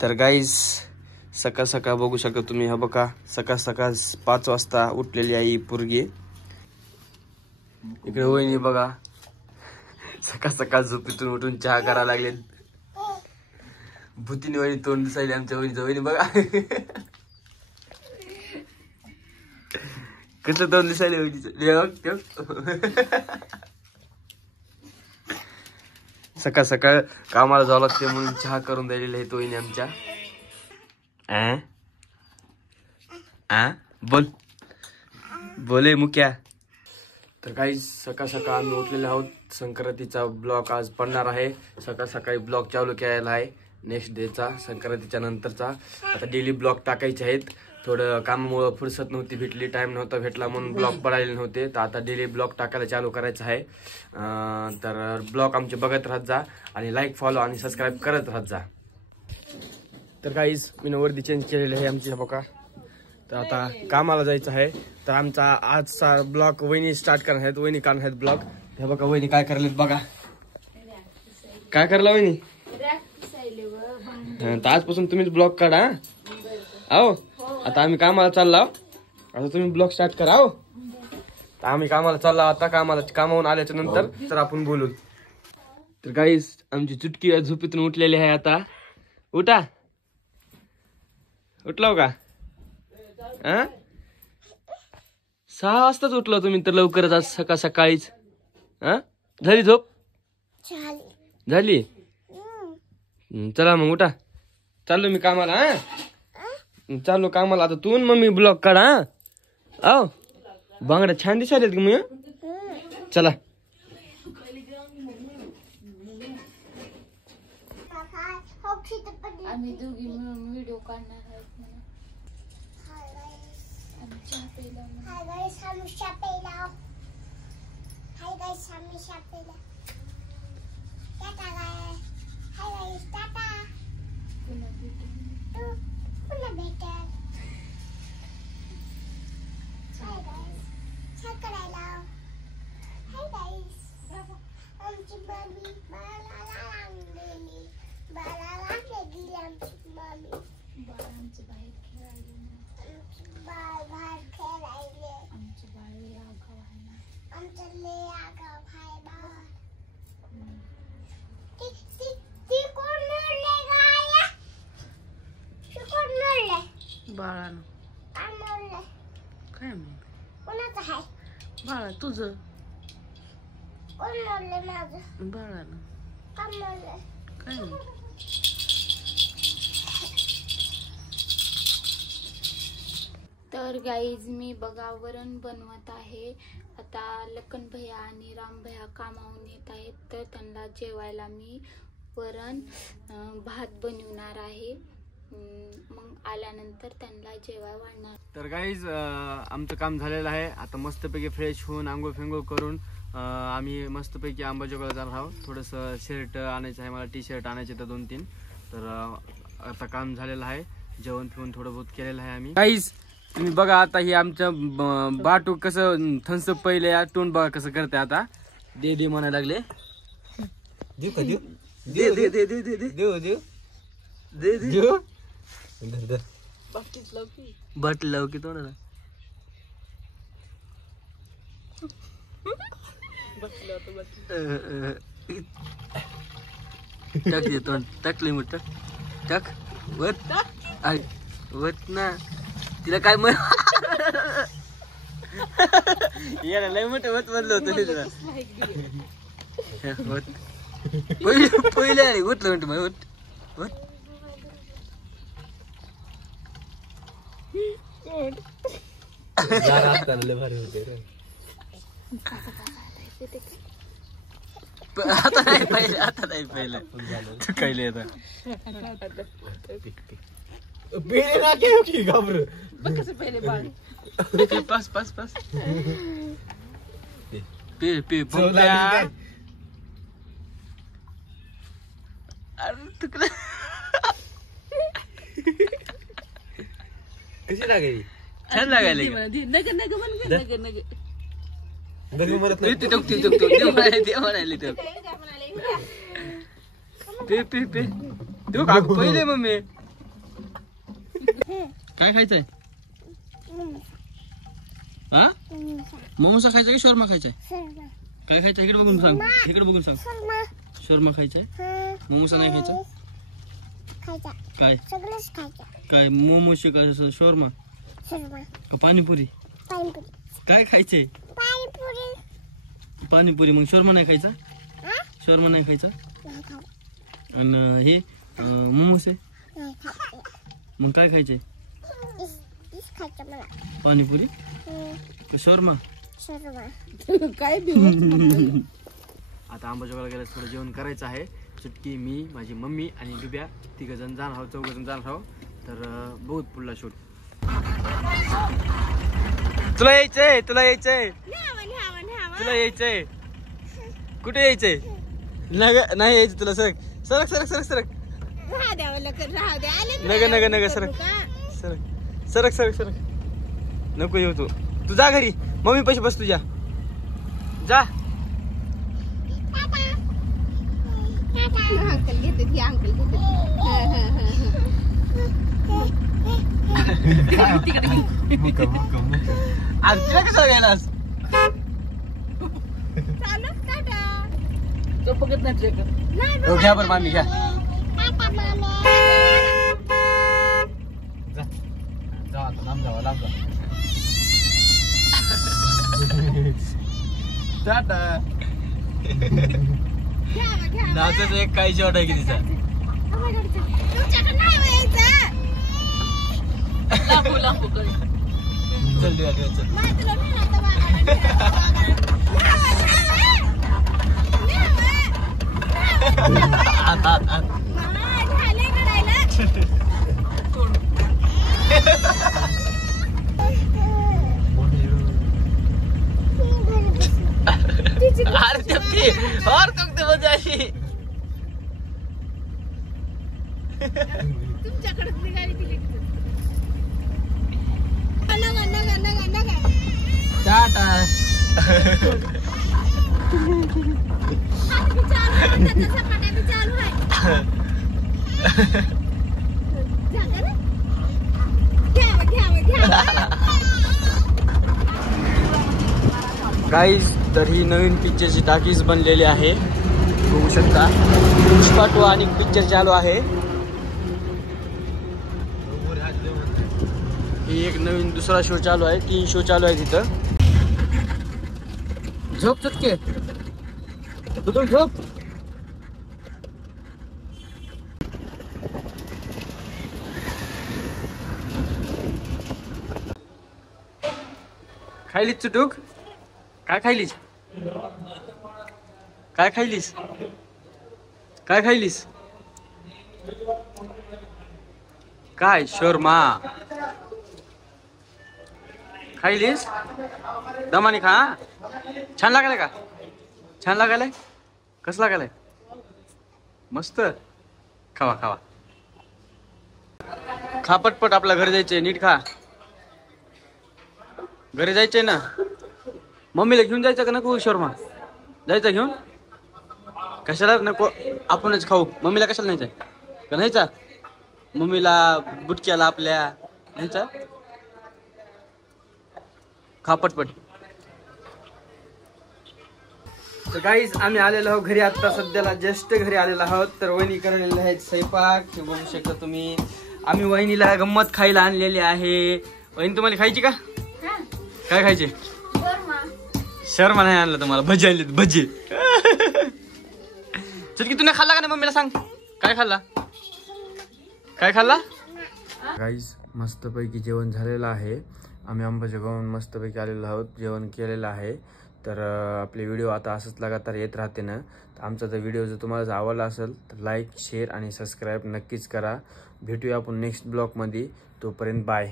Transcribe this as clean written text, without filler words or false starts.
तर गाईज सकाळ सकाळ बघू शकता तुम्ही, हा बघा सकाळ सकाळ 5 वाजता उठलेली आई पोरगी. इकडे वहिनी बघा सकाळ सकाळ झोपेतून उठून चहा करायला लागले. भूतीने वहिनी तोंड दिसायली आमच्या वहिनीचं. वहिनी बघा कसलं तोंड दिसायले वहिनीचं. सकाळ सकाळ कामाला जावं लागते म्हणून चहा करून द्यायलेले आहे वहिनी आमच्या. बोल बोले मुक्या. तर काही सकाळ सकाळ आम्ही उठलेले आहोत. संक्रांतीचा ब्लॉग आज पडणार आहे. सकाळ सकाळी ब्लॉग चालू केलेला आहे नेक्स्ट डेचा, संक्रांतीच्या नंतरचा. आता डेली ब्लॉग टाकायचे आहेत. थोडं कामामुळं फुरसत नव्हती भेटली, टाइम नव्हता भेटला म्हणून ब्लॉग पडायला नव्हते. तर आता डेली ब्लॉग टाकायला चालू करायचं आहे. तर ब्लॉग आमचे बघत राहत जा आणि लाईक फॉलो आणि सबस्क्राईब करत राहत जा. तर काहीच मी वरती चेंज केलेले आहे आमची बघा. तर आता कामाला जायचं आहे. तर आमचा आजचा ब्लॉग वहिनी स्टार्ट करणार आहेत. वहिनी काढणार आहेत ब्लॉग. हे बघा वहिनी काय करायलेत बघा. काय करला वहिनी? तर आजपासून तुम्हीच ब्लॉग काढा. आहो आता आम्ही कामाला चाललो. आता तुम्ही ब्लॉग स्टार्ट करा. हो तर आम्ही कामाला चाललो. आता कामावून आल्याच्या नंतर तर आपण बोलू. तर काहीच आमची चुटकी झोपेतून उठलेली आहे. आता उठा. उठलो का? 6 वाजताच उठलो तुम्ही तर लवकरच आज सकाळ सकाळीच. झाली झोप? झाली. चला मग उठा. चाललो मी कामाला. चाललो कामाला आता. तू मम्मी ब्लॉग काढा. आओ बांगड्या छान दिसायला का मी? चला आम्ही दोघी मिळून व्हिडिओ काढणार आहोत. बाळानं काय बाळा तुझं बाळानं काय तर गाईज मी बघा वरण बनवत आहे. आता लखन भैया आणि राम भैया कामावून येत आहेत. तर त्यांना जेवायला मी वरण भात बनवणार आहे. मग आल्यानंतर त्यांना जेवाय वाढणार. तर गाईज आमचं काम झालेलं आहे. आता मस्तपैकी फ्रेश होऊन आंघोळ फेंगोळ करून आम्ही मस्तपैकी अंबाजोगाईला जाणार आहोत. थोडंसं शर्ट आणायचं आहे मला, टी शर्ट आणायचे तर 2-3. तर आता काम झालेलं आहे. जेवण पिऊन थोडं बहुत केलेलं आहे आम्ही. गाईज तुम्ही बघा आता हे आमचं बाटू कसं थंसप पहिले तोंड बघा कसं करते. आता दे दे म्हणायला लागले. दे दे दे दे दे दे दे दे दे दे बाटली लाव की तोंडाला. टाक दे तोंड. टाकले मग टाक टाक वत वत ना. तिला काय याला लय मोठं वत म्हणलं होतं तिला. पहिले अरे उठलं म्हणतो मग वत वत. आता नाही पहिले. आता नाही पहिले चुकायले. आता पहिले ना की घाबर कसं पहिले बाळ पास पास पास पे पे बोलल्या. अरे तुला कशी लागायली? छान लागायली. नग नग म्हण नग नग नग म्हणत नाही. टक टक टक टक म्हणायली. पे पे पे देऊ का पहिले मम्मी काय खायचंय हा मोमोसा खायचा का शोरमा खायचाय काय खायचं इकडे बघून सांग इकडे बघून सांग शोरमा खायचंय मोमोसा नाही खायचा काय काय मोमोशी का शोरमा का पाणीपुरी काय खायचंय पाणीपुरी मग शोरमा नाही खायचा शोरमा नाही खायचा आणि हे मोमोस आहे मग काय खायचंय पाणीपुरी शोरमा काय आता अंबाजोगाईला गेल्यास थोडं जेवण करायचं आहे चुटकी मी माझी मम्मी आणि डुब्या 3 जण जाणार आहोत 4 जण जाणार आहोत तर बहुत पुढला शूट तुला यायचंय कुठे यायचंय नाही यायचं तुला सरक नग सरक नको येऊ तू जा घरी मम्मी पैसे बस तुझ्या जा अंकल घेते आज तिला कसं गेलास तो बघत नाही घ्या बरं मामी घ्या जा आता लांब जावा टाटा नाचाच एक काही शेवट आहे की तिचा चल चल और तुमची मजा अशी तुमच्याकडे गाडी दिली टाटा गाईज तर ही नवीन पिक्चरची टाकीज बनलेली आहे बघू शकता पुष्पा 2 आणि पिक्चर चालू आहे ही एक नवीन दुसरा शो चालू आहे 3 शो चालू आहे तिथं झोप चटके तू झोप खायलीच चुटूक काय खायलीस काय शोरमा खायलीस दमाने खा छान लागायला का छान लागायलाय कसं लागायलाय मस्त खावा खा पटपट आपल्या घरी जायचंय नीट खा घरी जायचंय ना मम्मीला घेऊन जायचं का नको शोरमा जायचं घेऊन कशाला नको आपणच खाऊ मम्मीला कशाला न्यायचं का न्यायचा मम्मीला बुटक्याला आपल्या न्यायचा खा पटपट तर गाईज आम्ही आलेलो आहोत घरी आता सध्याला जस्ट घरी आलेलो आहोत तर वहिनी करायला आहेत स्वयंपाक हे बघू शकता तुम्ही आम्ही वहिनीला गंमत खायला आणलेली आहे वहिनी तुम्हाला खायची का काय खायचे शर्मा नाही आणलं तुम्हाला भजी आणली भजी चल तू नाही खाल्ला का नाही मम्मीला सांग काय खाल्ला गाईज मस्तपैकी जेवण झालेलं आहे आम्ही अंबाजोगाईहून मस्तपैकी आलेलो आहोत जेवण केलेलं आहे तर आपले व्हिडिओ आता असंच लगातार येत राहते ना तर आमचा जर व्हिडिओ जर तुम्हाला आवडला असेल तर लाईक शेअर आणि सबस्क्राईब नक्कीच करा भेटूया आपण नेक्स्ट ब्लॉगमध्ये तोपर्यंत बाय